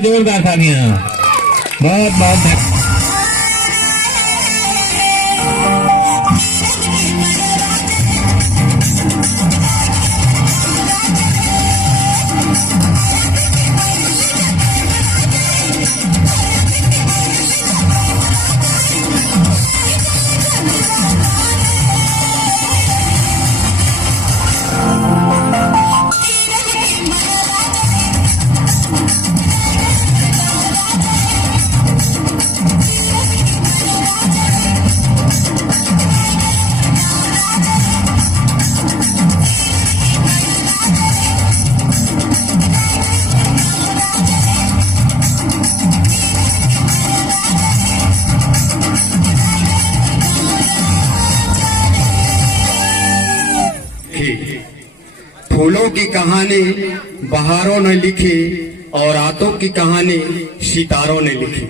जोरदार तालियां बहुत बहुत। फूलों की कहानी बहारों ने लिखी और रातों की कहानी सितारों ने लिखी।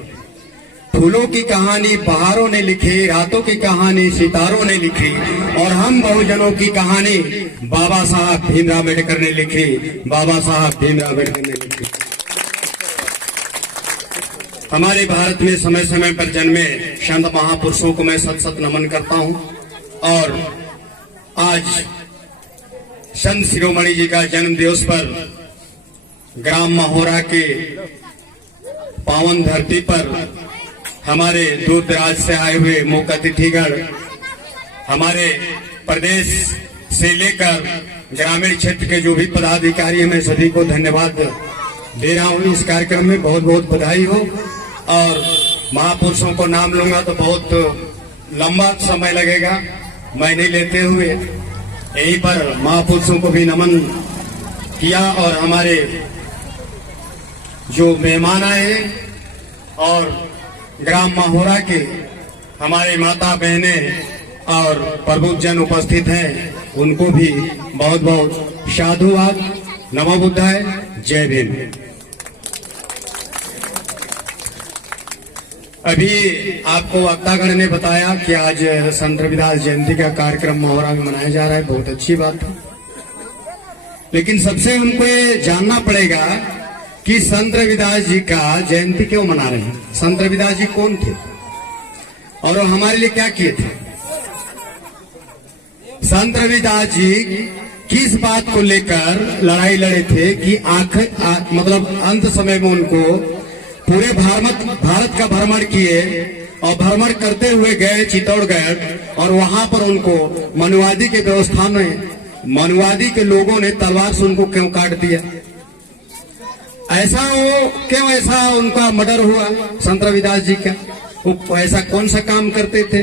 फूलों की कहानी बहारों ने लिखी, रातों की कहानी सितारों ने लिखी, और हम बहुजनों की कहानी बाबा साहब भीमराव अम्बेडकर ने लिखी। बाबा साहब भीमराव अम्बेडकर ने लिखी। हमारे भारत में समय समय पर जन्मे संत महापुरुषों को मैं सत सत नमन करता हूं। और आज संत शिरोमणि जी का जन्म दिवस पर ग्राम महोरा के पावन धरती पर हमारे दूर दराज से आए हुए मुख्य अतिथिगण, हमारे प्रदेश से लेकर ग्रामीण क्षेत्र के जो भी पदाधिकारी हैं, मैं सभी को धन्यवाद दे रहा हूँ। इस कार्यक्रम में बहुत बहुत बधाई हो। और महापुरुषों को नाम लूंगा तो बहुत लंबा समय लगेगा, मैं नहीं लेते हुए यहीं पर महापुरुषों को भी नमन किया। और हमारे जो मेहमान आए और ग्राम माहोरा के हमारे माता बहने और प्रबुद्ध जन उपस्थित हैं, उनको भी बहुत बहुत साधुवाद। नमो बुद्धाय, जय भीम। अभी आपको वक्तागण ने बताया कि आज संत रविदास जयंती का कार्यक्रम मोहरा में मनाया जा रहा है, बहुत अच्छी बात है। लेकिन सबसे हमको ये जानना पड़ेगा कि संत रविदास जी का जयंती क्यों मना रहे हैं। संत रविदास जी कौन थे और वो हमारे लिए क्या किए थे। संत रविदास जी किस बात को लेकर लड़ाई लड़े थे कि मतलब अंत समय में उनको पूरे भारत का भ्रमण किए और भ्रमण करते हुए गए चित्तौड़गढ़, और वहां पर उनको मनुवादी के व्यवस्था में मनुवादी के लोगों ने तलवार से उनको क्यों काट दिया। ऐसा उनका मर्डर हुआ संत रविदास जी का। वो ऐसा कौन सा काम करते थे।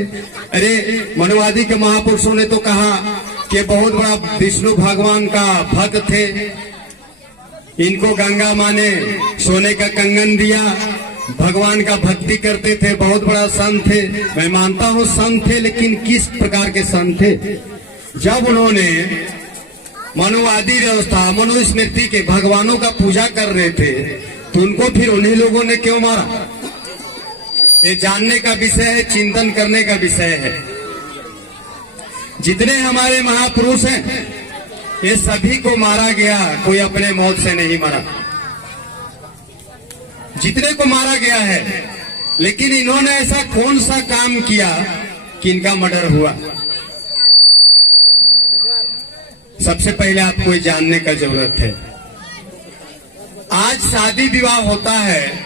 अरे मनुवादी के महापुरुषों ने तो कहा कि बहुत बड़ा विष्णु भगवान का भक्त थे, इनको गंगा माँ ने सोने का कंगन दिया, भगवान का भक्ति करते थे, बहुत बड़ा संत थे। मैं मानता हूँ संत थे, लेकिन किस प्रकार के संत थे। जब उन्होंने मनुवादी व्यवस्था मनुस्मृति के भगवानों का पूजा कर रहे थे, तो उनको फिर उन्हीं लोगों ने क्यों मारा। ये जानने का विषय है, चिंतन करने का विषय है। जितने हमारे महापुरुष हैं ये सभी को मारा गया, कोई अपने मौत से नहीं मरा। जितने को मारा गया है, लेकिन इन्होंने ऐसा कौन सा काम किया कि इनका मर्डर हुआ। सबसे पहले आपको ये जानने का जरूरत है। आज शादी विवाह होता है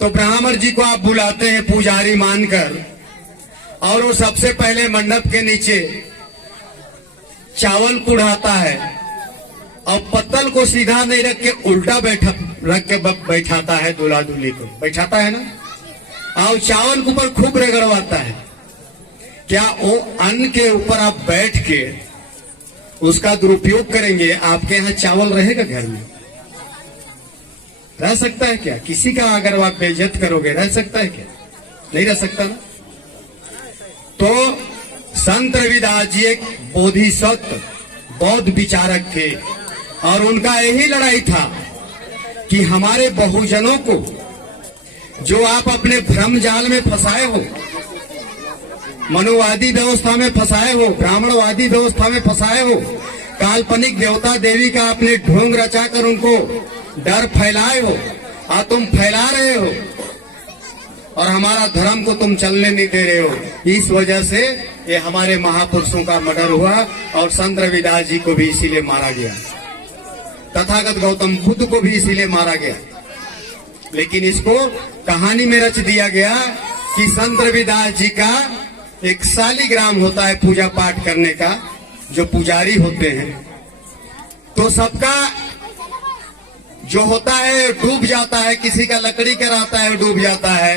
तो ब्राह्मण जी को आप बुलाते हैं पुजारी मानकर, और वो सबसे पहले मंडप के नीचे चावल कुढ़ाता है और पत्तल को सीधा नहीं रख के उल्टा रख के बैठाता है, दूल्हा दूल्ही को बैठाता है ना, और चावल के ऊपर खूब रगड़वाता है। क्या वो अन्न के ऊपर आप बैठ के उसका दुरुपयोग करेंगे, आपके यहाँ चावल रहेगा घर में? रह सकता है क्या? किसी का अगर आप बेइज्जत करोगे रह सकता है क्या? नहीं रह सकता ना। तो संत रविदास जी एक बोधिसत्व बौद्ध विचारक थे, और उनका यही लड़ाई था कि हमारे बहुजनों को जो आप अपने भ्रम जाल में फंसाए हो, मनुवादी व्यवस्था में फंसाए हो, ब्राह्मणवादी व्यवस्था में फंसाए हो, काल्पनिक देवता देवी का आपने ढोंग रचाकर उनको डर फैलाए हो, तुम फैला रहे हो और हमारा धर्म को तुम चलने नहीं दे रहे हो। इस वजह से ये हमारे महापुरुषों का मर्डर हुआ, और संत रविदास जी को भी इसीलिए मारा गया, तथागत गौतम बुद्ध को भी इसीलिए मारा गया। लेकिन इसको कहानी में रच दिया गया कि संत रविदास जी का एक शालिग्राम होता है पूजा पाठ करने का, जो पुजारी होते हैं, तो सबका जो होता है डूब जाता है। किसी का लकड़ी का रहता है डूब जाता है,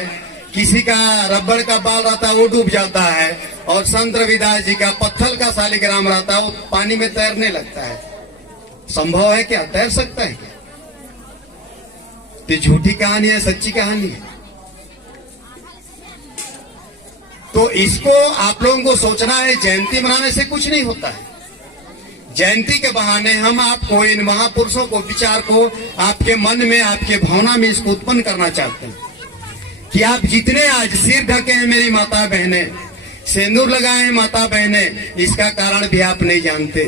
किसी का रबड़ का बाल रहता है वो डूब जाता है, और संत रविदास जी का पत्थर का शालिग्राम रहता है, वो पानी में तैरने लगता है। संभव है क्या? तैर सकता है क्या? तो झूठी कहानी है, सच्ची कहानी है। तो इसको आप लोगों को सोचना है। जयंती मनाने से कुछ नहीं होता है। जयंती के बहाने हम आपको, इन महापुरुषों को, विचार को आपके मन में, आपके भावना में इसको उत्पन्न करना चाहते हैं कि आप जितने आज सिर ढके हैं मेरी माता बहने, सिंदूर लगाए हैं माता बहने, इसका कारण भी आप नहीं जानते।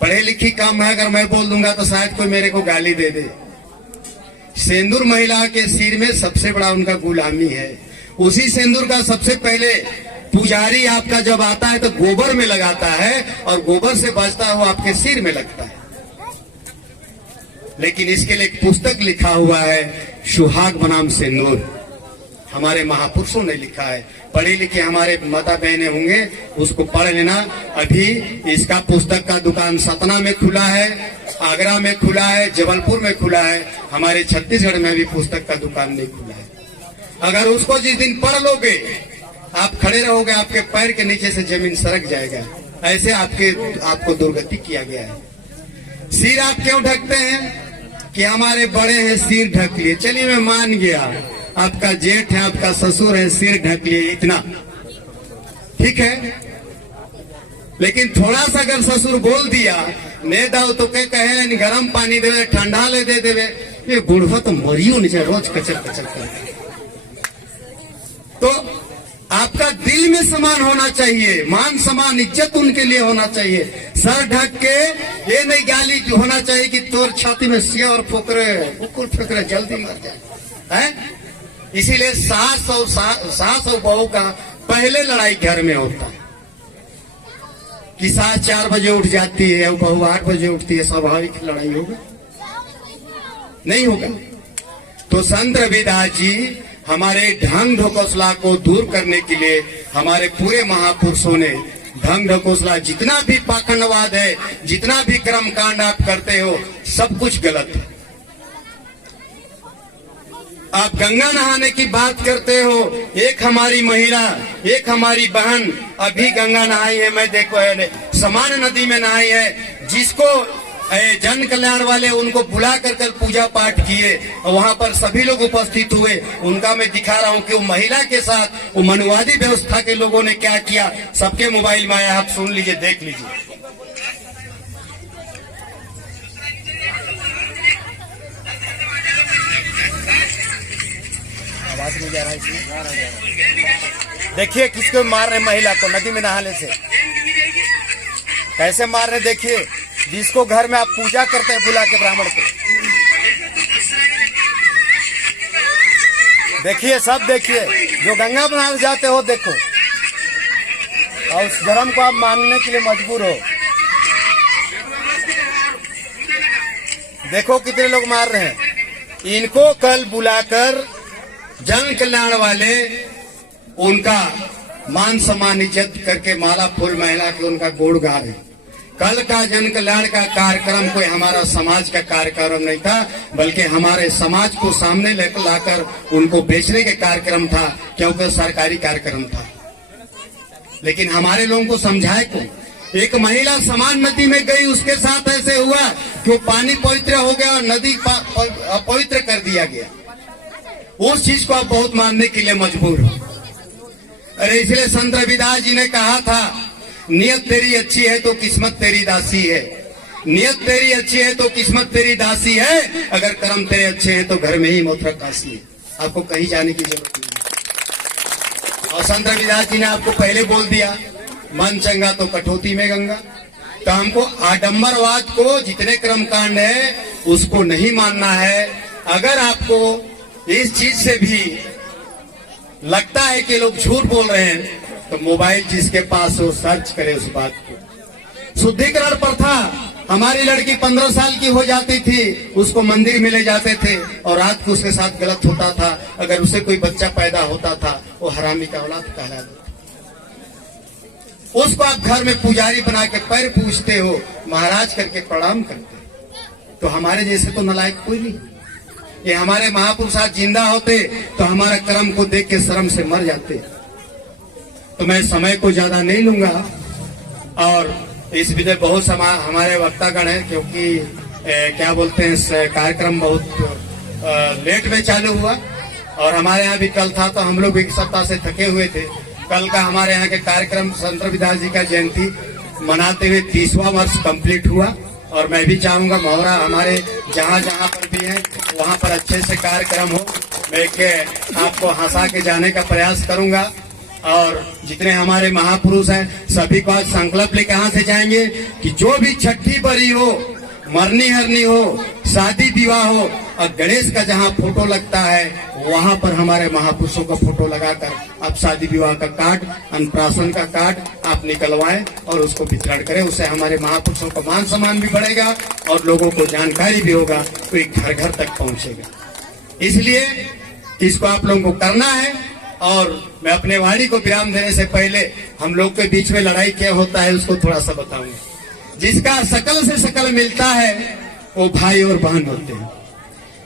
पढ़े लिखी कम है, अगर मैं बोल दूंगा तो शायद कोई मेरे को गाली दे दे। सिंदूर महिला के सिर में सबसे बड़ा उनका गुलामी है। उसी सिंदूर का सबसे पहले पुजारी आपका जब आता है तो गोबर में लगाता है, और गोबर से बचता है वो आपके सिर में लगता है। लेकिन इसके लिए एक पुस्तक लिखा हुआ है, सुहाग बनाम सिंदूर। हमारे महापुरुषों ने लिखा है। पढ़े लिखे हमारे माता बहने होंगे, उसको पढ़ लेना। अभी इसका पुस्तक का दुकान सतना में खुला है, आगरा में खुला है, जबलपुर में खुला है, हमारे छत्तीसगढ़ में भी पुस्तक का दुकान नहीं खुला है। अगर उसको जिस दिन पढ़ लोगे, आप खड़े रहोगे, आपके पैर के नीचे से जमीन सरक जाएगा। ऐसे आपको दुर्गति किया गया है। सिर आप क्यों ढकते हैं? कि हमारे बड़े हैं, सिर ढक लिए। चलिए मैं मान गया, आपका जेठ है, आपका ससुर है, सिर ढक लिए, इतना ठीक है। लेकिन थोड़ा सा अगर ससुर बोल दिया ने दाओ तो क्या कहे, गरम पानी देवे, ठंडा ले दे देवे, ये बुढ़वा तो मरियो नहीं, रोज कचर कचर कर। तो आपका दिल में सम्मान होना चाहिए, मान सम्मान इज्जत उनके लिए होना चाहिए। सर ढक के ये नहीं गाली होना चाहिए कि तोर छाती में सिया और फुकरे जल्दी मर जाए, है? इसीलिए सास और बहू का पहले लड़ाई घर में होता है कि सास 4 बजे उठ जाती है और बहू 8 बजे उठती है, स्वाभाविक लड़ाई होगा? नहीं होगा। तो संत रविदास जी हमारे ढंग ढकोसला को दूर करने के लिए, हमारे पूरे महापुरुषों ने ढंग ढकोसला, जितना भी पाखंडवाद है, जितना भी कर्म कांड आप करते हो, सब कुछ गलत है। आप गंगा नहाने की बात करते हो, एक हमारी महिला, एक हमारी बहन अभी गंगा नहाई है, मैं देखो है समान नदी में नहाई है, जिसको जन कल्याण वाले उनको बुला कर कल पूजा पाठ किए और वहां पर सभी लोग उपस्थित हुए। उनका मैं दिखा रहा हूं कि वो महिला के साथ वो मनुवादी व्यवस्था के लोगों ने क्या किया, सबके मोबाइल में आया, आप सुन लीजिए, देख लीजिए। आवाज नहीं जा रहा है इसमें। देखिए किसको मार रहे, महिला को नदी में नहाने से कैसे मार रहे, देखिए। जिसको घर में आप पूजा करते हैं बुला के ब्राह्मण को, देखिए, सब देखिए। जो गंगा बनाने जाते हो देखो, और उस धर्म को आप मानने के लिए मजबूर हो। देखो कितने लोग मार रहे हैं। इनको कल बुलाकर जन कल्याण वाले उनका मान सम्मान इज्जत करके माला फूल महिला के उनका गोड़ गा रहे। कल का जन कल्याण का कार्यक्रम कोई हमारा समाज का कार्यक्रम नहीं था, बल्कि हमारे समाज को सामने लेकर लाकर उनको बेचने के कार्यक्रम था, क्योंकि सरकारी कार्यक्रम था। लेकिन हमारे लोगों को समझाए को, एक महिला समान नदी में गई, उसके साथ ऐसे हुआ कि वो पानी पवित्र हो गया और नदी अपवित्र कर दिया गया। उस चीज को आप बहुत मानने के लिए मजबूर हो। अरे इसलिए संत रविदास जी ने कहा था, नियत तेरी अच्छी है तो किस्मत तेरी दासी है। नियत तेरी अच्छी है तो किस्मत तेरी दासी है, अगर कर्म तेरे अच्छे हैं तो घर में ही मथुरा काशी है, आपको कहीं जाने की जरूरत नहीं। और संत रविदास जी ने आपको पहले बोल दिया, मन चंगा तो कठौती में गंगा। तो हमको आडंबरवाद को, जितने कर्म कांड है उसको नहीं मानना है। अगर आपको इस चीज से भी लगता है कि लोग झूठ बोल रहे हैं, तो मोबाइल जिसके पास हो सर्च करे उस बात को। शुद्धिकरण प्रथा, हमारी लड़की 15 साल की हो जाती थी, उसको मंदिर में ले जाते थे और रात को उसके साथ गलत होता था। अगर उसे कोई बच्चा पैदा होता था, वो हरामी का औलाद कहलाता। उसको आप घर में पुजारी बना के पैर पूजते हो, महाराज करके प्रणाम करते। तो हमारे जैसे तो नालायक कोई नहीं। ये हमारे महापुरुष आज जिंदा होते तो हमारा कर्म को देख के शर्म से मर जाते। तो मैं समय को ज्यादा नहीं लूंगा, और इस विषय बहुत हमारे वक्तागण है, क्योंकि क्या बोलते हैं, कार्यक्रम बहुत लेट में चालू हुआ और हमारे यहाँ भी कल था, तो हम लोग एक सप्ताह से थके हुए थे। कल का हमारे यहाँ के कार्यक्रम संत रविदास जी का जयंती मनाते हुए 30वां वर्ष कंप्लीट हुआ। और मैं भी चाहूंगा मोहरा हमारे जहाँ जहाँ पर भी है वहाँ पर अच्छे से कार्यक्रम हो। मैं आपको हंसा के जाने का प्रयास करूंगा। और जितने हमारे महापुरुष हैं सभी को आज संकल्प लेकर कहाँ से जाएंगे कि जो भी छठी बरी हो, मरनी हरनी हो, शादी विवाह हो, और गणेश का जहाँ फोटो लगता है वहाँ पर हमारे महापुरुषों का फोटो लगाकर आप शादी विवाह का कार्ड, अन्नप्राशन का कार्ड आप निकलवाएं और उसको वितरण करें। उससे हमारे महापुरुषों का मान सम्मान भी बढ़ेगा और लोगों को जानकारी भी होगा, तो एक घर घर तक पहुँचेगा। इसलिए इसको आप लोगों को करना है। और मैं अपने वाणी को विराम देने से पहले हम लोग के बीच में लड़ाई क्या होता है उसको थोड़ा सा बताऊंगा। जिसका शकल से शकल मिलता है वो भाई और बहन होते हैं।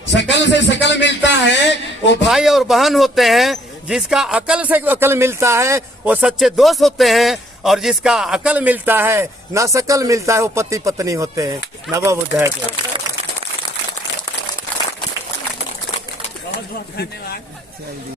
शकल से शकल मिलता है वो भाई और बहन होते हैं। जिसका अकल से अकल मिलता है वो सच्चे दोस्त होते हैं। और जिसका अकल मिलता है ना शकल मिलता है वो पति पत्नी होते हैं। नमो बुद्धाय। बहुत बहुत धन्यवाद।